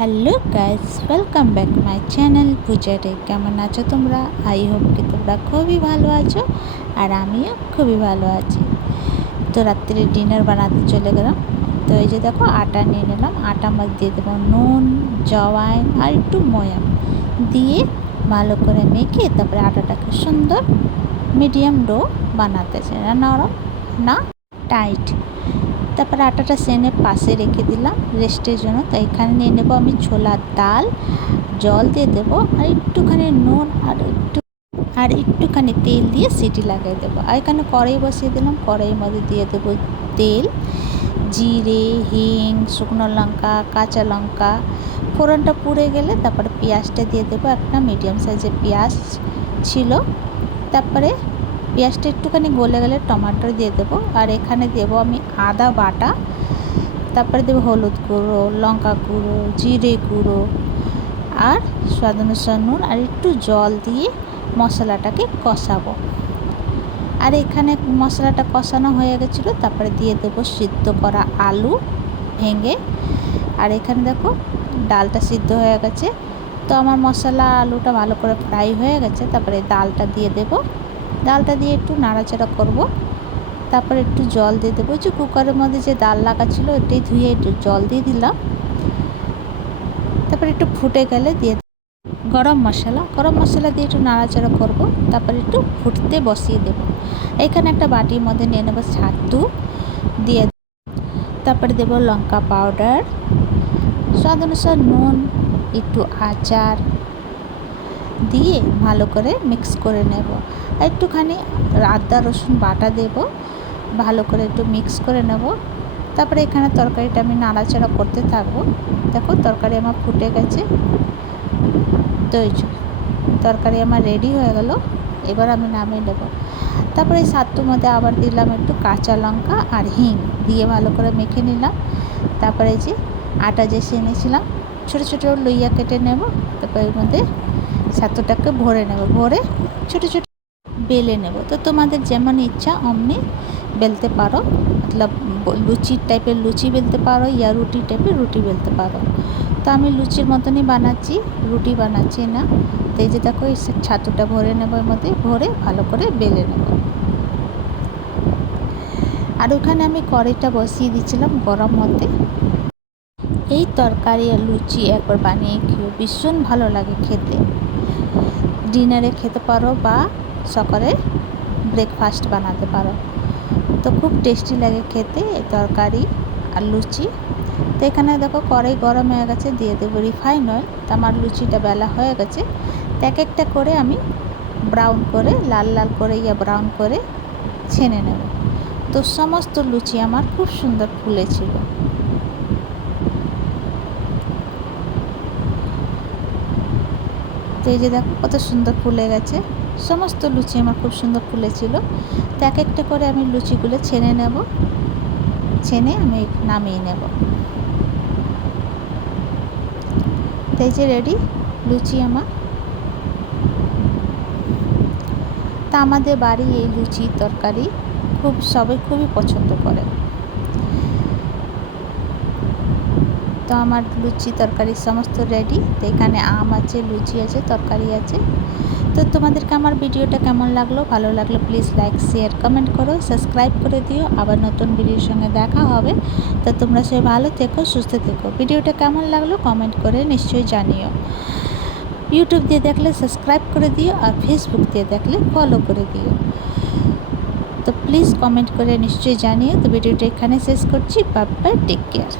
Hello guys, welcome back my channel পূজারে। কেমন আছো তোমরা? আই হোপ কি তোমরা খুবই ভালো আছো, আর আমিও খুবই ভালো আছি। তো রাত্রে ডিনার বানাতে চলে গেলাম। তো এই যে দেখো, আটা নিয়ে নিলাম। আটা মধ্যে দিয়ে দেবো নুন, জওয়াইন আর একটু ময়াম দিয়ে ভালো করে মেখে তারপরে আটাটাকে সুন্দর মিডিয়াম ডো বানাতে চাই, না নরম না টাইট। তারপরে আটাটা সেনে পাশে রেখে দিলাম রেস্টের জন্য। তাই এখানে নিয়ে নেবো আমি ছোলার ডাল, জল দিয়ে দেবো আর একটুখানি নুন আর একটুখানি তেল দিয়ে সিটি লাগিয়ে দেবো। আর এখানে কড়াই বসিয়ে দিলাম। কড়াইয়ের মধ্যে দিয়ে দেবো তেল, জিরে, হিং, শুকনো লঙ্কা, কাঁচা লঙ্কা। ফোড়নটা পুড়ে গেলে তারপরে পেঁয়াজটা দিয়ে দেবো। একটা মিডিয়াম সাইজের পেঁয়াজ ছিল। তারপরে পেঁয়াজটা একটুখানি গলে গেলে টমাটো দিয়ে দেবো। আর এখানে দেবো আমি আদা বাটা, তারপরে দেবো হলুদ গুঁড়ো, লঙ্কা গুঁড়ো, জিরে গুঁড়ো আর স্বাদ অনুসারে নুন আর একটু জল দিয়ে মশলাটাকে কষাবো। আর এখানে মশলাটা কষানো হয়ে গেছিলো। তারপরে দিয়ে দেবো সিদ্ধ করা আলু ভেঙে। আর এখানে দেখো ডালটা সিদ্ধ হয়ে গেছে। তো আমার মশলা আলুটা ভালো করে ফ্রাই হয়ে গেছে। তারপরে ডালটা দিয়ে দেবো। ডালটা দিয়ে একটু নাড়াচাড়া করব। তারপরে একটু জল দিয়ে দেবো। যে কুকারের মধ্যে যে ডাল লাগা ছিল এটাই ধুয়ে একটু জল দিয়ে দিলাম। তারপরে একটু ফুটে গেলে দিয়ে গরম মশলা দিয়ে একটু নাড়াচাড়া করব। তারপরে একটু ফুটতে বসিয়ে দেব। এখানে একটা বাটির মধ্যে নিয়ে নেবো ছাতু দিয়ে, তারপরে দেবো লঙ্কা পাউডার, স্বাদ অনুসারে নুন, একটু আচার দিয়ে ভালো করে মিক্স করে নেব। একটুখানি আদা রসুন বাটা দেব, ভালো করে একটু মিক্স করে নেব। তারপরে এখানে তরকারিটা আমি নাড়াচাড়া করতে থাকবো। দেখো তরকারি আমার ফুটে গেছে। তো এই তরকারি আমার রেডি হয়ে গেল। এবার আমি নামিয়ে নেব। তারপরে এই ছাতুর মধ্যে আবার দিলাম একটু কাঁচা লঙ্কা আর হিং দিয়ে ভালো করে মেখে নিলাম। তারপরে যে আটা যে সেনেছিলাম ছোটো ছোটো লইয়া কেটে নেব। তারপর এর মধ্যে ছাতুটাকে ভরে নেব, ভরে ছোটো ছোটো বেলে নেব। তো তোমাদের যেমন ইচ্ছা অমনি বেলতে পারো, মতলব লুচির টাইপের লুচি বেলতে পারো ইয়া রুটি টাইপের রুটি বেলতে পারো। তো আমি লুচির মতনই বানাচ্ছি, রুটি বানাচ্ছি না। তো এই যে দেখো এই ছাতুটা ভরে নেব, এর মধ্যে ভরে ভালো করে বেলে নেব। আর ওখানে আমি কড়াইটা বসিয়ে দিয়েছিলাম গরম হতে। এই তরকারি আর লুচি একবার বানিয়ে খেয়ে ভীষণ ভালো লাগে খেতে। ডিনারে খেতে পারো বা সকালে ব্রেকফাস্ট বানাতে পারো। তো খুব টেস্টি লাগে খেতে এই তরকারি আর লুচি। তো এখানে দেখো কড়াই গরম হয়ে গেছে, দিয়ে দেবো রিফাইন অয়েল। তো আমার লুচিটা বেলা হয়ে গেছে। তো এক একটা করে আমি ব্রাউন করে লাল লাল করে ব্রাউন করে ছেনে নেব। তো সমস্ত লুচি আমার খুব সুন্দর ফুলেছিল। তো এই যে দেখো কত সুন্দর ফুলে গেছে। সমস্ত লুচি আমার খুব সুন্দর ফুলেছিল। তো এক একটা করে আমি লুচিগুলো ছেনে নেব, ছেনে আমি নামিয়ে নেব। তো এই যে রেডি লুচি আমার। তা আমাদের বাড়ি এই লুচি তরকারি সবাই খুবই পছন্দ করে। তো আমার লুচি তরকারি সমস্ত রেডি। তো এখানে আম আছে, লুচি আছে, তরকারি আছে। তো তোমাদেরকে আমার ভিডিওটা কেমন লাগলো? ভালো লাগলে প্লিজ লাইক শেয়ার কমেন্ট করো, সাবস্ক্রাইব করে দিও। আবার নতুন ভিডিওর সঙ্গে দেখা হবে। তো তোমরা সবাই ভালো থেকো, সুস্থ থেকো। ভিডিওটা কেমন লাগলো কমেন্ট করে নিশ্চয়ই জানিও। ইউটিউব দিয়ে দেখলে সাবস্ক্রাইব করে দিও, আর ফেসবুক দিয়ে দেখলে ফলো করে দিও। তো প্লিজ কমেন্ট করে নিশ্চয়ই জানিও। তো ভিডিওটা এখানে শেষ করছি। Bye bye, take care.